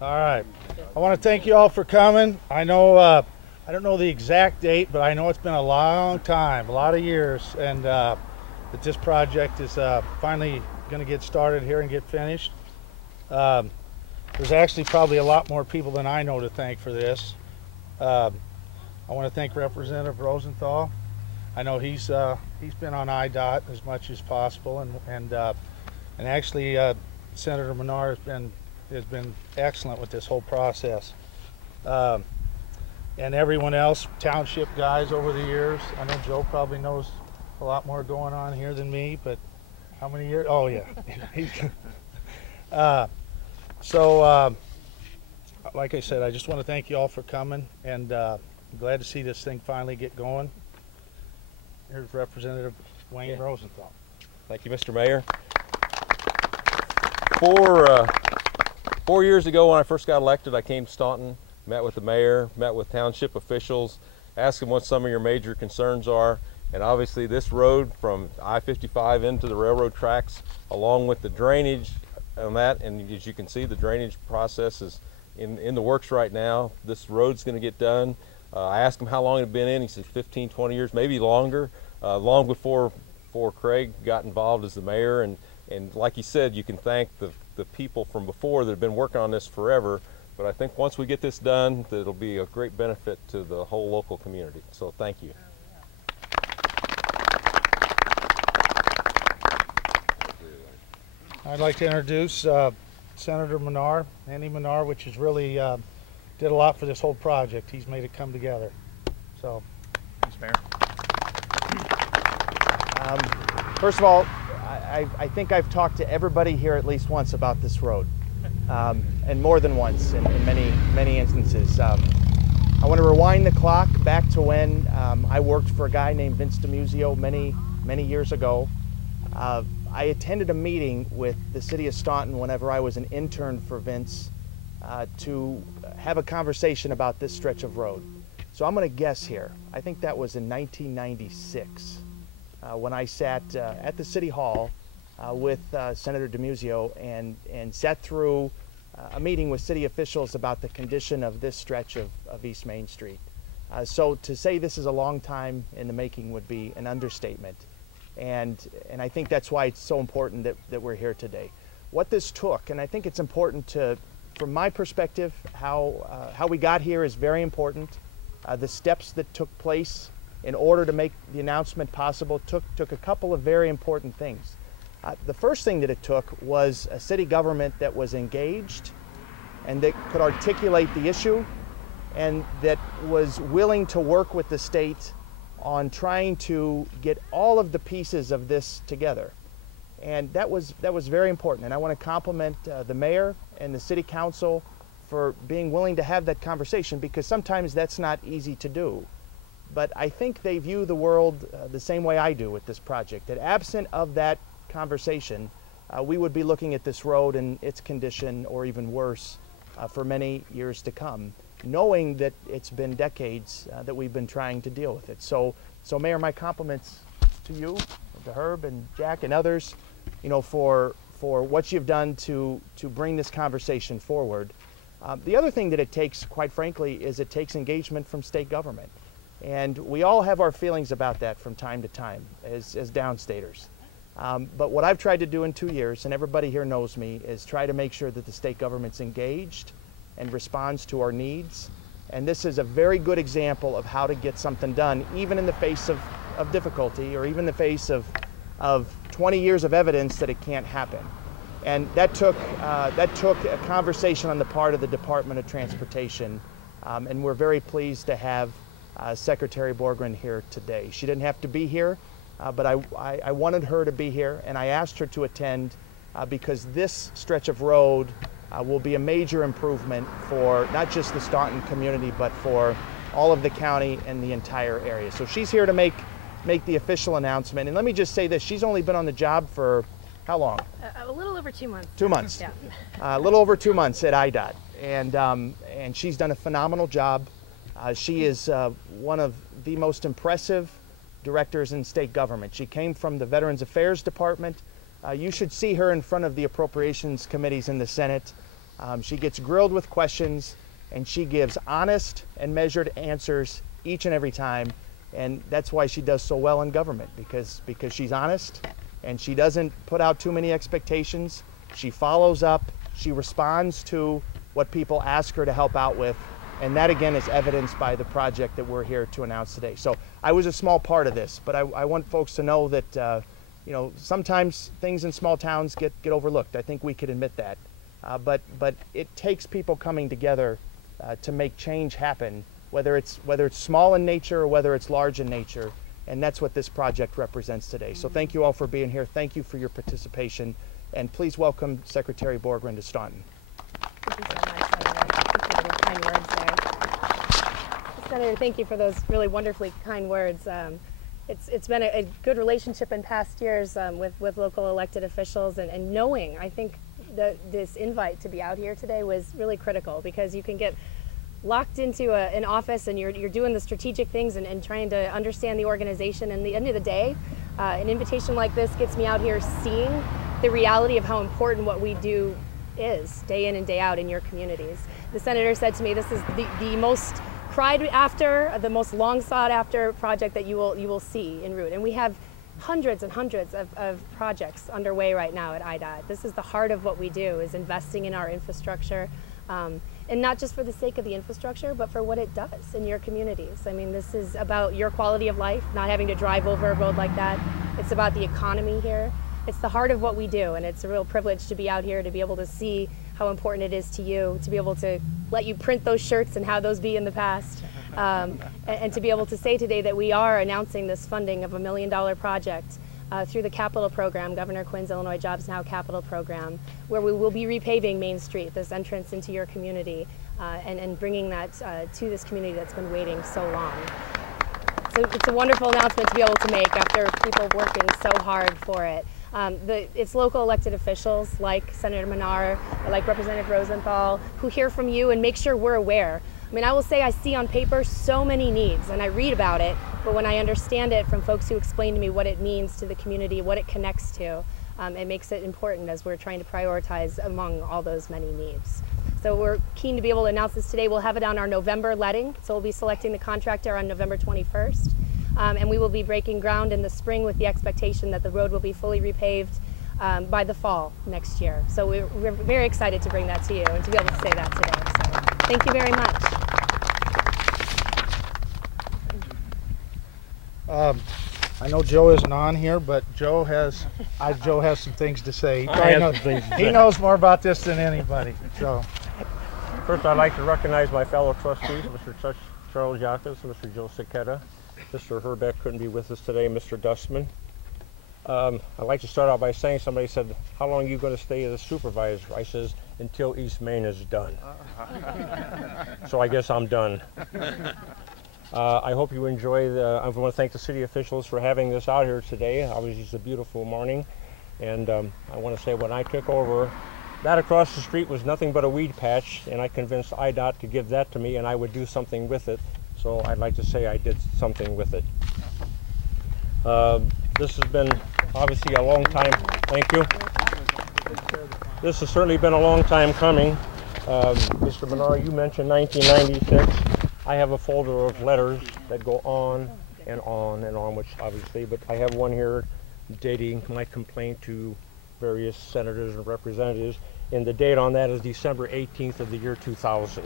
All right. I want to thank you all for coming. I know, I don't know the exact date, but I know it's been a long time, a lot of years, and that this project is finally going to get started here and get finished. There's actually probably a lot more people than I know to thank for this. I want to thank Representative Rosenthal. I know he's been on IDOT as much as possible, and actually Senator Menard has been excellent with this whole process. And everyone else, township guys over the years. I know Joe probably knows a lot more going on here than me, but how many years? Oh yeah. Like I said, I just want to thank you all for coming, and I'm glad to see this thing finally get going. Here's Representative Wayne Rosenthal. Thank you, Mr. Mayor. 4 years ago when I first got elected, I came to Staunton, met with the mayor, met with township officials, asked them what some of your major concerns are, and obviously this road from I-55 into the railroad tracks, along with the drainage on that, and as you can see, the drainage process is in the works right now. This road's going to get done. I asked him how long it had been in. He said 15, 20 years, maybe longer, long before Craig got involved as the mayor. And like he said, you can thank the people from before that have been working on this forever. But I think once we get this done, it'll be a great benefit to the whole local community. So thank you. I'd like to introduce Senator Menard, Andy Menard, which has really did a lot for this whole project. He's made it come together. So, thanks, Mayor. First of all, I think I've talked to everybody here at least once about this road, and more than once in many instances. I want to rewind the clock back to when I worked for a guy named Vince DiMuzio many years ago. I attended a meeting with the city of Staunton whenever I was an intern for Vince to have a conversation about this stretch of road. So I'm going to guess here. I think that was in 1996 when I sat at the City Hall with Senator DiMuzio and sat through a meeting with city officials about the condition of this stretch of East Main Street. So to say this is a long time in the making would be an understatement. And I think that's why it's so important that we're here today. What this took, and I think it's important to, from my perspective, how we got here is very important. The steps that took place in order to make the announcement possible took a couple of very important things. The first thing that it took was a city government that was engaged and that could articulate the issue and that was willing to work with the state on trying to get all of the pieces of this together. And that was very important. And I want to compliment the mayor and the city council for being willing to have that conversation, because sometimes that's not easy to do. But I think they view the world the same way I do with this project, that absent of that conversation, we would be looking at this road and its condition, or even worse, for many years to come, knowing that it's been decades that we've been trying to deal with it. So Mayor, my compliments to you, to Herb and Jack and others, for what you've done to bring this conversation forward. The other thing that it takes, quite frankly, is it takes engagement from state government. And we all have our feelings about that from time to time as downstaters. But what I've tried to do in 2 years, and everybody here knows me, is try to make sure that the state government's engaged and responds to our needs. And this is a very good example of how to get something done, even in the face of difficulty, or even in the face of 20 years of evidence that it can't happen. And that took a conversation on the part of the Department of Transportation, and we're very pleased to have Secretary Borgren here today. She didn't have to be here, but I wanted her to be here, and I asked her to attend because this stretch of road will be a major improvement for not just the Staunton community, but for all of the county and the entire area. So she's here to make the official announcement. And let me just say this, she's only been on the job for how long? A little over 2 months. 2 months. Yeah. A little over 2 months at IDOT. And she's done a phenomenal job. She is one of the most impressive directors in state government. She came from the Veterans Affairs Department. You should see her in front of the appropriations committees in the Senate. She gets grilled with questions, and she gives honest and measured answers each and every time. And that's why she does so well in government, because she's honest and she doesn't put out too many expectations. She follows up, she responds to what people ask her to help out with. And that again is evidenced by the project that we're here to announce today. So I was a small part of this, but I want folks to know that you know, sometimes things in small towns get overlooked. I think we could admit that. But it takes people coming together to make change happen, whether it's small in nature or whether it's large in nature. And that's what this project represents today. So thank you all for being here. Thank you for your participation. And please welcome Secretary Borgren to Staunton. Thank you so much, Senator. Thank you for your kind words there. Senator, thank you for those really wonderfully kind words. It's been a good relationship in past years with local elected officials, and knowing, I think this invite to be out here today was really critical, because you can get locked into an office and you're doing the strategic things and trying to understand the organization. And at the end of the day, an invitation like this gets me out here seeing the reality of how important what we do is day in and day out in your communities. The Senator said to me, this is the most cried after, the most long sought after project that you will see in Root. And we have hundreds and hundreds of projects underway right now at IDOT. This is the heart of what we do, is investing in our infrastructure. And not just for the sake of the infrastructure, but for what it does in your communities. I mean, this is about your quality of life, not having to drive over a road like that. It's about the economy here. It's the heart of what we do, and it's a real privilege to be out here, to be able to see how important it is to you, to be able to let you print those shirts and have those be in the past, and to be able to say today that we are announcing this funding of $1 million project through the capital program, Governor Quinn's Illinois Jobs Now capital program, where we will be repaving Main Street, this entrance into your community, and bringing that to this community that's been waiting so long. So it's a wonderful announcement to be able to make after people working so hard for it. It's local elected officials like Senator Manar, like Representative Rosenthal, who hear from you and make sure we're aware. I mean, I will say I see on paper so many needs, and I read about it, but when I understand it from folks who explain to me what it means to the community, what it connects to, it makes it important as we're trying to prioritize among all those many needs. So we're keen to be able to announce this today. We'll have it on our November letting, so we'll be selecting the contractor on November 21st. And we will be breaking ground in the spring with the expectation that the road will be fully repaved by the fall next year. So we're very excited to bring that to you and to be able to say that today. So thank you very much. I know Joe isn't on here, but Joe has some things to say. He knows more about this than anybody. So, first, I'd like to recognize my fellow trustees, Mr. Charles Yakas, Mr. Joe Siketa. Mr. Herbeck couldn't be with us today, Mr. Dustman. I'd like to start out by saying, somebody said, how long are you going to stay as a supervisor? I says, until East Main is done. So I guess I'm done. I hope you enjoy I want to thank the city officials for having this out here today. Obviously it's a beautiful morning, and I want to say when I took over, that across the street was nothing but a weed patch, and I convinced IDOT to give that to me and I would do something with it. So I'd like to say I did something with it. This has been obviously a long time. Thank you. This has certainly been a long time coming. Mr. Manar, you mentioned 1996. I have a folder of letters that go on and on and on, which obviously, but I have one here dating my complaint to various senators and representatives, and the date on that is December 18th of the year 2000.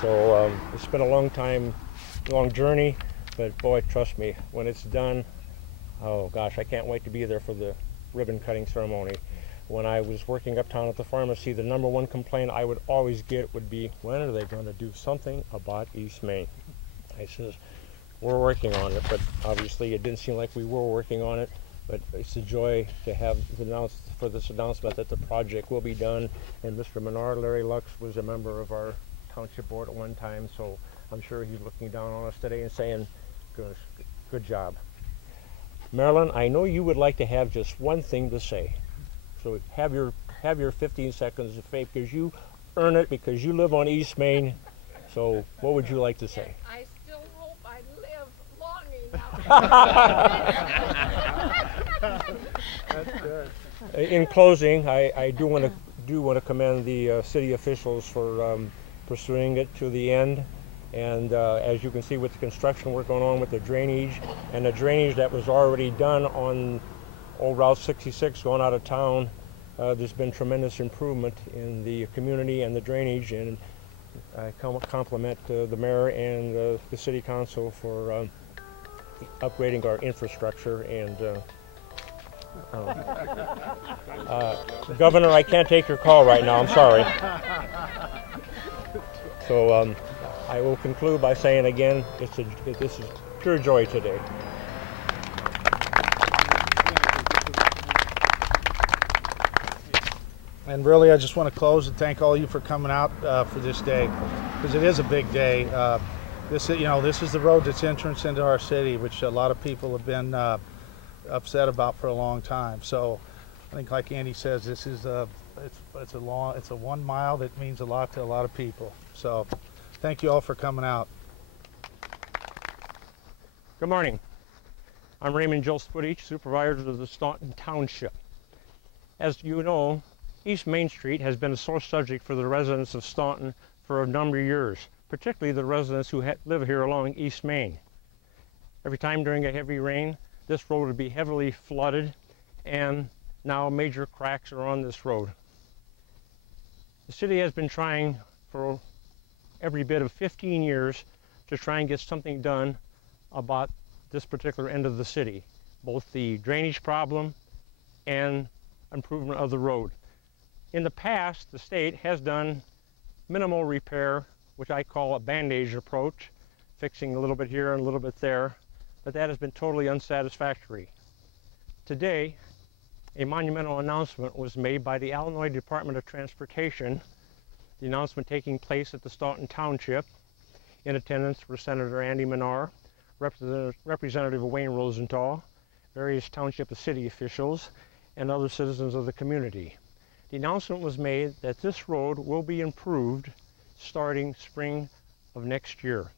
So it's been a long time, long journey, but boy, trust me, when it's done, oh gosh, I can't wait to be there for the ribbon cutting ceremony. When I was working uptown at the pharmacy, the number one complaint I would always get would be, when are they going to do something about East Main? I says, we're working on it, but obviously it didn't seem like we were working on it. But it's a joy to have this announcement that the project will be done. And Mr. Menard, Larry Lux, was a member of our township board at one time, so I'm sure he's looking down on us today and saying, good job. Marilyn, I know you would like to have just one thing to say. So have your 15 seconds of fame, because you earn it, because you live on East Main. So what would you like to say? I still hope I live long enough. That's good. In closing, I do want to commend the city officials for pursuing it to the end. And as you can see with the construction work going on with the drainage, and the drainage that was already done on old Route 66 going out of town, there's been tremendous improvement in the community and the drainage, and I compliment the mayor and the city council for upgrading our infrastructure. And Governor, I can't take your call right now, I'm sorry. So I will conclude by saying again, this is pure joy today. And really, I just want to close and thank all of you for coming out for this day, because it is a big day. This is the road that's entrance into our city, which a lot of people have been upset about for a long time. So I think, like Andy says, this is it's a 1 mile that means a lot to a lot of people. So thank you all for coming out. Good morning. I'm Raymond Joe Spudich, supervisor of the Staunton Township. As you know, East Main Street has been a sore subject for the residents of Staunton for a number of years, particularly the residents who live here along East Main. Every time during a heavy rain, this road would be heavily flooded, and now major cracks are on this road. The city has been trying for every bit of 15 years to try and get something done about this particular end of the city, both the drainage problem and improvement of the road. In the past, the state has done minimal repair, which I call a bandage approach, fixing a little bit here and a little bit there, but that has been totally unsatisfactory. Today, a monumental announcement was made by the Illinois Department of Transportation, the announcement taking place at the Staunton Township. In attendance were Senator Andy Menard, Representative Wayne Rosenthal, various township and city officials, and other citizens of the community. The announcement was made that this road will be improved starting spring of next year.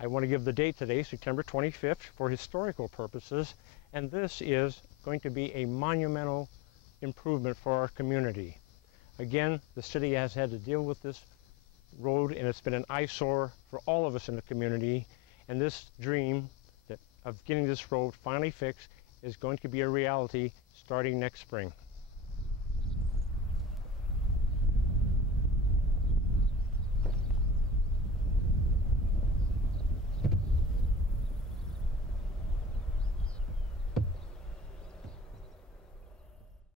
I want to give the date today, September 25th, for historical purposes, and this is going to be a monumental improvement for our community. Again, the city has had to deal with this road, and it's been an eyesore for all of us in the community, and this dream of getting this road finally fixed is going to be a reality starting next spring.